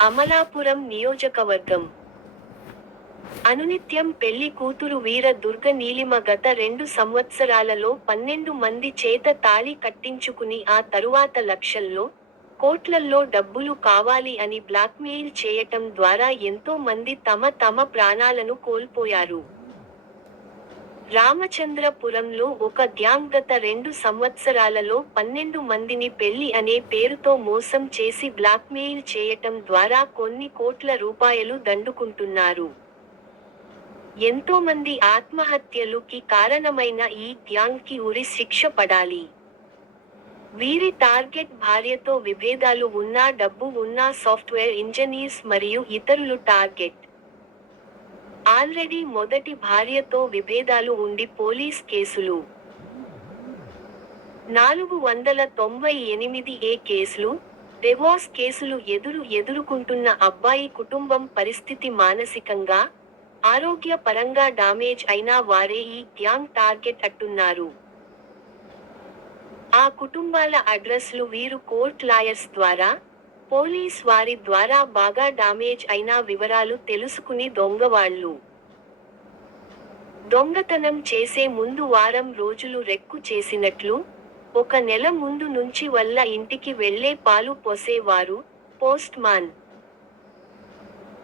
అమలాపురం నియోజకవర్గం. అనునిత్యం పెళ్ళి కూతురు వీర దుర్గ నీలిమ గత రెండు సంవత్సరాలలో పన్నెండు మంది చేత తాళి కట్టించుకుని ఆ తరువాత లక్షల్లో కోట్లల్లో డబ్బులు కావాలి అని బ్లాక్మెయిల్ చేయటం ద్వారా ఎంతో మంది తమ తమ ప్రాణాలను కోల్పోయారు. రామచంద్రపురంలో ఒక గ్యాంగ్ గత రెండు సంవత్సరాలలో పన్నెండు మందిని పెళ్ళి అనే పేరుతో మోసం చేసి బ్లాక్మెయిల్ చేయటం ద్వారా కొన్ని కోట్ల రూపాయలు దండుకుంటున్నారు. ఎంతో మంది ఆత్మహత్యలుకి కారణమైన ఈ గ్యాంగ్కి ఉరి శిక్ష పడాలి. వీరి టార్గెట్ భార్యతో విభేదాలు ఉన్నా డబ్బు ఉన్నా సాఫ్ట్వేర్ ఇంజనీర్స్ మరియు ఇతరులు టార్గెట్. ఆల్రెడీ మొదటి భార్యతో విభేదాలు ఉండి పోలీస్ కేసులు. నాలుగు వందల తొంభై ఎనిమిది ఏ కేసులు డివోర్స్ కేసులు ఎదురు ఎదుర్కొంటున్న అబ్బాయి కుటుంబం పరిస్థితి మానసికంగా ఆరోగ్య పరంగా డామేజ్ అయిన వారే ఈ గ్యాంగ్ టార్గెట్ అట్టున్నారు ఆ కుటుంబాల అడ్రస్లు వీరు కోర్ట్ లాయర్స్ ద్వారా పోలీస్ వారి ద్వారా బాగా డామేజ్ అయిన వివరాలు తెలుసుకుని దొంగవాళ్ళు దొంగతనం చేసే ముందు వారం రోజులు రెక్కు చేసినట్లు ఒక నెల ముందు నుంచి వల్ల ఇంటికి వెళ్ళే పాలు పోసేవారు పోస్ట్ మాన్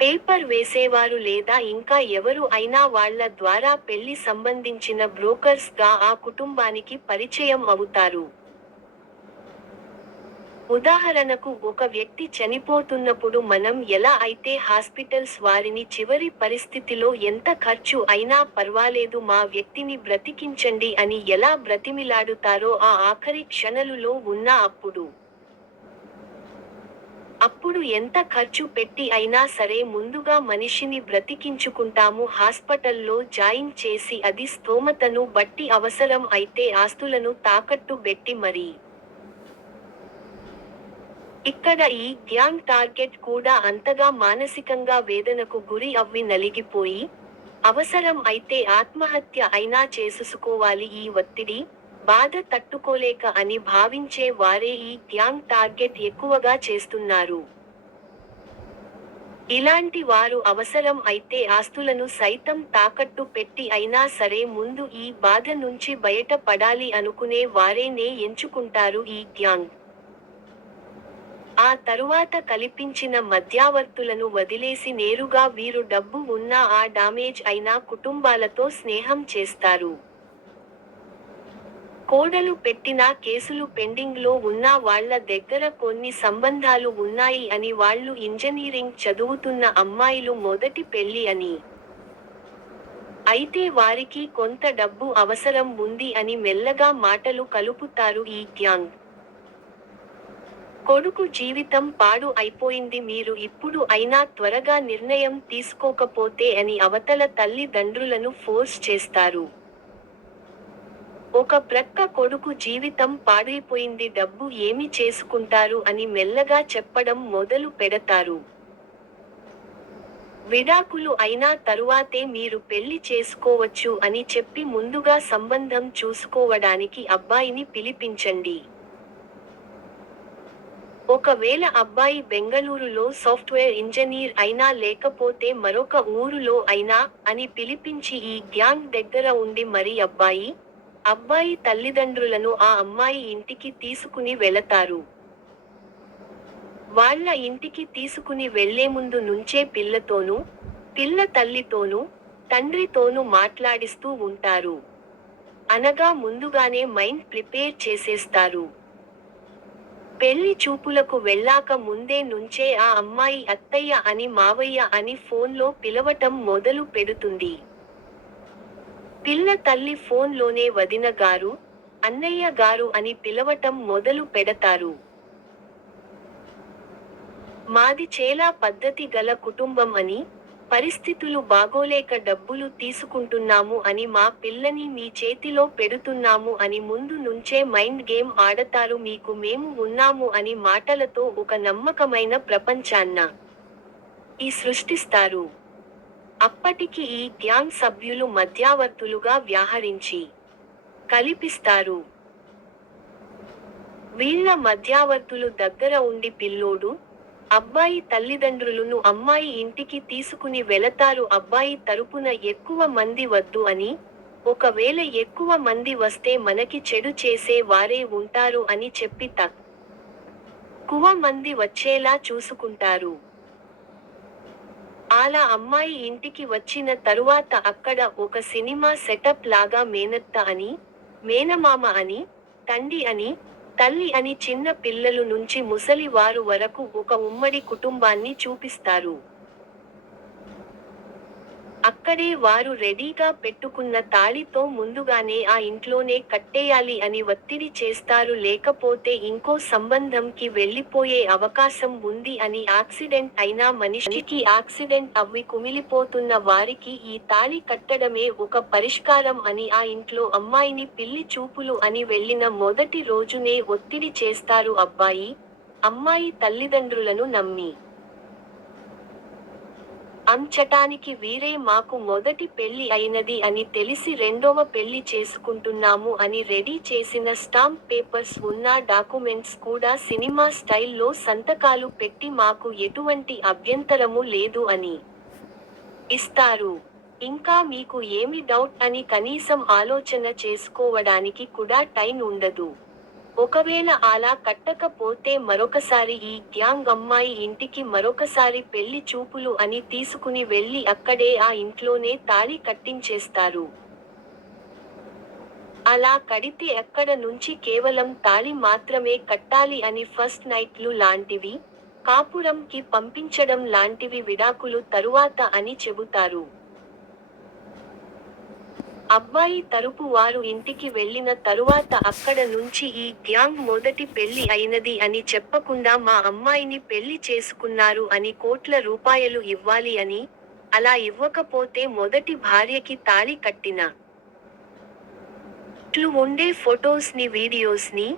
పేపర్ వేసేవారు లేదా ఇంకా ఎవరు అయినా వాళ్ళ ద్వారా పెళ్ళి సంబంధించిన బ్రోకర్స్గా ఆ కుటుంబానికి పరిచయం అవుతారు. ఉదాహరణకు ఒక వ్యక్తి చనిపోతున్నప్పుడు మనం ఎలా అయితే హాస్పిటల్స్ వారిని చివరి పరిస్థితిలో ఎంత ఖర్చు అయినా పర్వాలేదు మా వ్యక్తిని బ్రతికించండి అని ఎలా బ్రతిమిలాడుతారో ఆ ఆఖరి క్షణలులో ఉన్న అప్పుడు. అప్పుడు ఎంత ఖర్చు పెట్టి అయినా సరే ముందుగా మనిషిని బ్రతికించుకుంటాము హాస్పిటల్లో జాయిన్ చేసి అది స్తోమతను బట్టి అవసరం అయితే ఆస్తులను తాకట్టు పెట్టి మరి. ఇక్కడ ఈ గ్యాంగ్ టార్గెట్ కూడా అంతగా మానసికంగా వేదనకు గురి అవ్వి నలిగిపోయి అవసరం అయితే ఆత్మహత్య అయినా చేసుకోవాలి ఈ ఒత్తిడి. బాధ తట్టుకోలేక అని భావించే వారే ఈ గ్యాంగ్ టార్గెట్ ఎక్కువగా చేస్తున్నారు. ఇలాంటి వారు అవసరం అయితే ఆస్తులను సైతం తాకట్టు పెట్టి అయినా సరే ముందు ఈ బాధ నుంచి బయట పడాలి అనుకునే వారేనే ఎంచుకుంటారు ఈ గ్యాంగ్. ఆ తరువాత కల్పించిన మధ్యవర్తులను వదిలేసి నేరుగా వీరు డబ్బు ఉన్నా ఆ డామేజ్ అయిన కుటుంబాలతో స్నేహం చేస్తారు. కోడలు పెట్టిన కేసులు పెండింగ్లో ఉన్న వాళ్ళ దగ్గర కొన్ని సంబంధాలు ఉన్నాయి అని వాళ్ళు ఇంజనీరింగ్ చదువుతున్న అమ్మాయిలు మొదటి పెళ్ళి అని. అయితే వారికి కొంత డబ్బు అవసరం ఉంది అని మెల్లగా మాటలు కలుపుతారు ఈ గ్యాంగ్. కొడుకు జీవితం పాడు అయిపోయింది మీరు ఇప్పుడు అయినా త్వరగా నిర్ణయం తీసుకోకపోతే అని అవతల తల్లిదండ్రులను ఫోర్స్ చేస్తారు. ఒక ప్రక్క కొడుకు జీవితం పాడైపోయింది డబ్బు ఏమి చేసుకుంటారు అని మెల్లగా చెప్పడం మొదలు పెడతారు. విడాకులు అయినా తరువాతే మీరు పెళ్ళి చేసుకోవచ్చు అని చెప్పి ముందుగా సంబంధం చూసుకోవడానికి అబ్బాయిని పిలిపించండి. ఒకవేళ అబ్బాయి బెంగళూరులో సాఫ్ట్వేర్ ఇంజనీర్ అయినా లేకపోతే మరొక ఊరులో అయినా అని పిలిపించి ఈ గ్యాంగ్ దగ్గర ఉండి మరి అబ్బాయి అబ్బాయి తల్లిదండ్రులను ఆ అమ్మాయి ఇంటికి తీసుకుని వెళతారు. వాళ్ళ ఇంటికి తీసుకుని వెళ్ళే ముందు నుంచే పిల్లతోనూ పిల్ల తల్లితోనూ తండ్రితోనూ మాట్లాడిస్తూ ఉంటారు. అనగా ముందుగానే మైండ్ ప్రిపేర్ చేసేస్తారు. పెళ్ళి చూపులకు వెళ్ళాక ముందే నుంచే ఆ అమ్మాయి అత్తయ్య అని మావయ్య అని ఫోన్లో పిలవటం మొదలు పెడుతుంది. పిల్ల తల్లి ఫోన్లోనే వదిన గారు అన్నయ్య గారు అని పిలవటం మొదలు పెడతారు. మాది చేలా పద్ధతి గల కుటుంబం అని పరిస్థితులు బాగోలేక డబ్బులు తీసుకుంటున్నాము అని మా పిల్లని మీ చేతిలో పెడుతున్నాము అని ముందు నుంచే మైండ్ గేమ్ ఆడతారు మీకు మేము ఉన్నాము అని మాటలతో ఒక నమ్మకమైన ప్రపంచాన్న ఈ సృష్టిస్తారు. అప్పటికి ఈ గ్యాంగ్ సభ్యులు మధ్యవర్తులుగా వ్యవహరించి కలిపిస్తారు. వీళ్ళ మధ్యవర్తులు దగ్గర ఉండి పిల్లోడు అబ్బాయి తల్లిదండ్రులను అమ్మాయి ఇంటికి తీసుకుని వెళతారు. అబ్బాయి తరపున ఎక్కువ మంది వద్దు అని ఒకవేళ ఎక్కువ మంది వస్తే మనకి చెడు చేసే వారే ఉంటారు అని చెప్పి తక్కువ మంది వచ్చేలా చూసుకుంటారు. అలా అమ్మాయి ఇంటికి వచ్చిన తరువాత అక్కడ ఒక సినిమా సెటప్ లాగా మేనత్త అని మేనమామ అని తండ్రి అని తల్లి అని చిన్న పిల్లలు నుంచి ముసలి వారు వరకు ఒక ఉమ్మడి కుటుంబాన్ని చూపిస్తారు. అక్కడే వారు రెడీగా పెట్టుకున్న తాళితో ముందుగానే ఆ ఇంట్లోనే కట్టేయాలి అని ఒత్తిడి చేస్తారు లేకపోతే ఇంకో సంబంధంకి వెళ్ళిపోయే అవకాశం ఉంది అని యాక్సిడెంట్ అయినా మనిషికి యాక్సిడెంట్ అవ్వి కుమిలిపోతున్న వారికి ఈ తాళి కట్టడమే ఒక పరిష్కారం అని ఆ ఇంట్లో అమ్మాయిని పిల్లి చూపులు అని వెళ్ళిన మొదటి రోజునే ఒత్తిడి చేస్తారు అబ్బాయి. అమ్మాయి తల్లిదండ్రులను నమ్మి. అంచటానికి వీరే మాకు మొదటి పెళ్ళి అయినది అని తెలిసి రెండవ పెళ్ళి చేసుకుంటున్నాము అని రెడీ చేసిన స్టాంప్ పేపర్స్ ఉన్న డాక్యుమెంట్స్ కూడా సినిమా స్టైల్లో సంతకాలు పెట్టి మాకు ఎటువంటి అభ్యంతరము లేదు అని ఇస్తారు. ఇంకా మీకు ఏమి డౌట్ అని కనీసం ఆలోచన చేసుకోవడానికి కూడా టైం ఉండదు. ఒకవేళ అలా కట్టకపోతే మరొకసారి ఈ గ్యాంగ్ అమ్మాయి ఇంటికి మరొకసారి పెళ్ళి చూపులు అని తీసుకుని వెళ్ళి అక్కడే ఆ ఇంట్లోనే తాళి కట్టించేస్తారు. అలా కడితే అక్కడ నుంచి కేవలం తాళి మాత్రమే కట్టాలి అని ఫస్ట్ నైట్లు లాంటివి కాపురంకి పంపించడం లాంటివి విడాకులు తరువాత అని చెబుతారు. అబ్బాయి తరపు వారు ఇంటికి వెళ్ళిన తరువాత అక్కడ నుంచి ఈ గ్యాంగ్ మొదటి పెళ్ళి అయినది అని చెప్పకుండా మా అమ్మాయిని పెళ్ళి చేసుకున్నారు అని కోట్ల రూపాయలు ఇవ్వాలి అని అలా ఇవ్వకపోతే మొదటి భార్యకి తాళి కట్టిన. ట్లు ఉండే ఫొటోస్ని వీడియోస్ని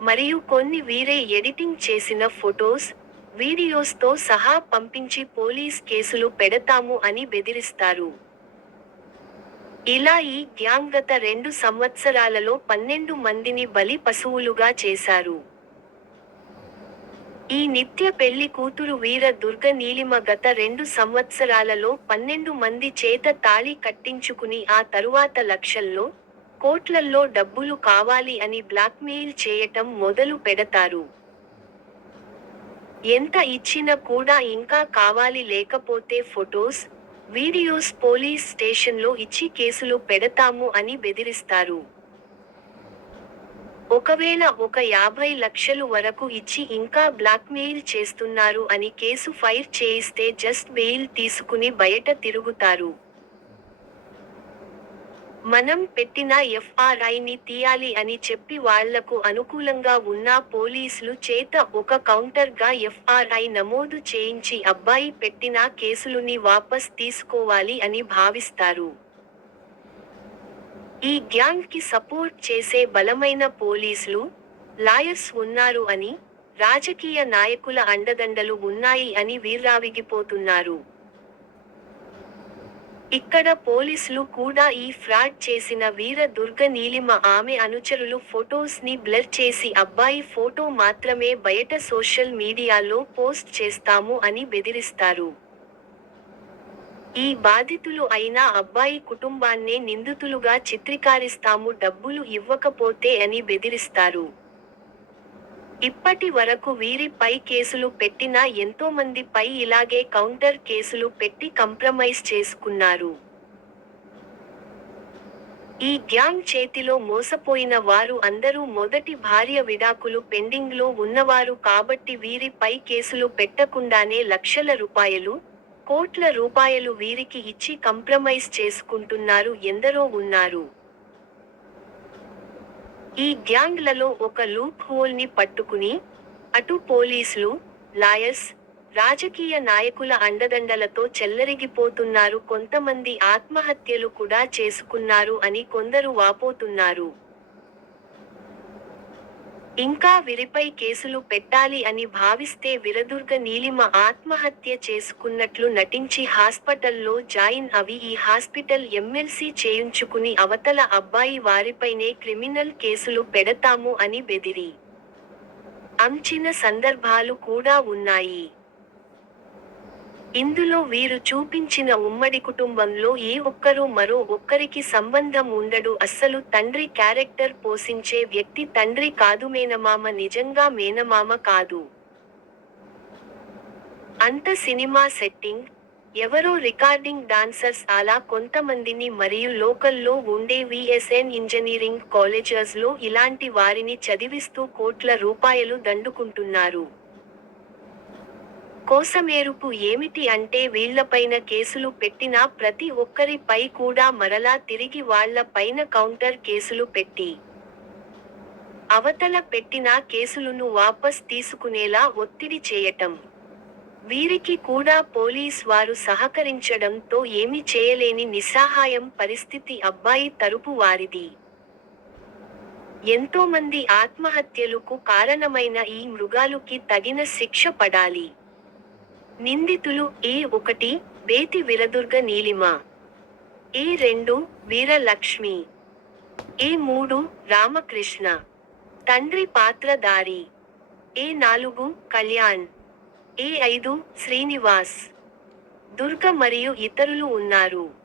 మరియు కొన్ని వీరే ఎడిటింగ్ చేసిన ఫొటోస్ వీడియోస్తో సహా పంపించి పోలీస్ కేసులు పెడతాము అని బెదిరిస్తారు. ఇలా ఈ గ్యాంగ్ గత రెండు సంవత్సరాలలో పన్నెండు మందిని బలి పశువులుగా చేశారు. ఈ నిత్య పెళ్ళి కూతురు వీర దుర్గ నీలిమ గత రెండు సంవత్సరాలలో పన్నెండు మంది చేత తాళి కట్టించుకుని ఆ తరువాత లక్షల్లో కోట్లల్లో డబ్బులు కావాలి అని బ్లాక్మెయిల్ చేయటం మొదలు పెడతారు. ఎంత ఇచ్చినా కూడా ఇంకా కావాలి లేకపోతే ఫొటోస్ వీడియోస్ పోలీస్ స్టేషన్లో ఇచ్చి కేసులు పెడతాము అని బెదిరిస్తారు. ఒకవేళ ఒక యాభై లక్షలు వరకు ఇచ్చి ఇంకా బ్లాక్మెయిల్ చేస్తున్నారు అని కేసు ఫైర్ చేయిస్తే జస్ట్ బెయిల్ తీసుకుని బయట తిరుగుతారు. మనం పెట్టిన ఎఫ్ఆర్ఐని తీయాలి అని చెప్పి వాళ్ళకు అనుకూలంగా ఉన్న పోలీసులు చేత ఒక కౌంటర్గా ఎఫ్ఆర్ఐ నమోదు చేయించి అబ్బాయి పెట్టిన కేసులుని వాపస్ తీసుకోవాలి అని భావిస్తారు. ఈ గ్యాంగ్కి సపోర్ట్ చేసే బలమైన పోలీసులు లాయర్స్ ఉన్నారు అని రాజకీయ నాయకుల అండదండలు ఉన్నాయి అని వీర్రావిగిపోతున్నారు. ఇక్కడ పోలీసులు కూడా ఈ ఫ్రాడ్ చేసిన వీర దుర్గ నీలిమ ఆమె అనుచరులు ఫొటోస్ని బ్లర్ చేసి అబ్బాయి ఫోటో మాత్రమే బయట సోషల్ మీడియాలో పోస్ట్ చేస్తాము అని బెదిరిస్తారు. ఈ బాధితులు అయిన అబ్బాయి కుటుంబాన్నే నిందితులుగా చిత్రీకరిస్తాము డబ్బులు ఇవ్వకపోతే అని బెదిరిస్తారు. ఇప్పటి వరకు వీరిపై కేసులు పెట్టినా ఎంతో మంది పై ఇలాగే కౌంటర్ కేసులు పెట్టి కంప్రమైజ్ చేసుకున్నారు. ఈ గ్యాంగ్ చేతిలో మోసపోయిన వారు అందరూ మొదటి భార్య విడాకులు పెండింగ్లో ఉన్నవారు కాబట్టి వీరిపై కేసులు పెట్టకుండానే లక్షల రూపాయలు కోట్ల రూపాయలు వీరికి ఇచ్చి కంప్రమైజ్ చేసుకుంటున్నారు ఎందరో ఉన్నారు. ఈ గ్యాంగ్లలో ఒక లూప్ హోల్ని పట్టుకుని అటు పోలీసులు లాయర్స్ రాజకీయ నాయకుల అండదండలతో చెల్లరిగిపోతున్నారు కొంతమంది ఆత్మహత్యలు కూడా చేసుకున్నారు అని కొందరు వాపోతున్నారు. ఇంకా వీరిపై కేసులు పెట్టాలి అని భావిస్తే విరదుర్గ నీలిమ ఆత్మహత్య చేసుకున్నట్లు నటించి హాస్పిటల్లో జాయిన్ అవి ఈ హాస్పిటల్ ఎమ్మెల్సీ చేయించుకుని అవతల అబ్బాయి వారిపైనే క్రిమినల్ కేసులు పెడతాము అని బెదిరి. అంచిన సందర్భాలు కూడా ఉన్నాయి. ఇందులో వీరు చూపించిన ఉమ్మడి కుటుంబంలో ఏ ఒక్కరూ మరో ఒక్కరికి సంబంధం ఉండడు. అస్సలు తండ్రి క్యారెక్టర్ పోషించే వ్యక్తి తండ్రి కాదు మేనమామ నిజంగా మేనమామ కాదు. అంత సినిమా సెట్టింగ్ ఎవరో రికార్డింగ్ డాన్సర్స్ అలా కొంతమందిని మరియు లోకల్లో ఉండే విఎస్ఎన్ ఇంజనీరింగ్ కాలేజెస్లో ఇలాంటి వారిని చదివిస్తూ కోట్ల రూపాయలు దండుకుంటున్నారు. కోసమేరుపు ఏమిటి అంటే వీళ్ళపైన కేసులు పెట్టినా ప్రతి ఒక్కరిపై కూడా మరలా తిరిగి వాళ్ళ పైన కౌంటర్ కేసులు పెట్టి అవతల పెట్టిన కేసులను వాపస్ తీసుకునేలా ఒత్తిడి చేయటం. వీరికి కూడా పోలీస్ వారు సహకరించడంతో ఏమి చేయలేని నిస్సహాయం పరిస్థితి అబ్బాయి తరపు వారిది. ఎంతోమంది ఆత్మహత్యలకు కారణమైన ఈ మృగాలుకి తగిన శిక్ష పడాలి. నిందితులు ఏ ఒకటి బేతి విరదుర్గ నీలిమ. ఏ రెండు వీరలక్ష్మి. ఏ మూడు రామకృష్ణ. తండ్రి పాత్రధారి. ఏ నాలుగు కళ్యాణ్. ఏ ఐదు శ్రీనివాస్. దుర్గ మరియు ఇతరులు ఉన్నారు.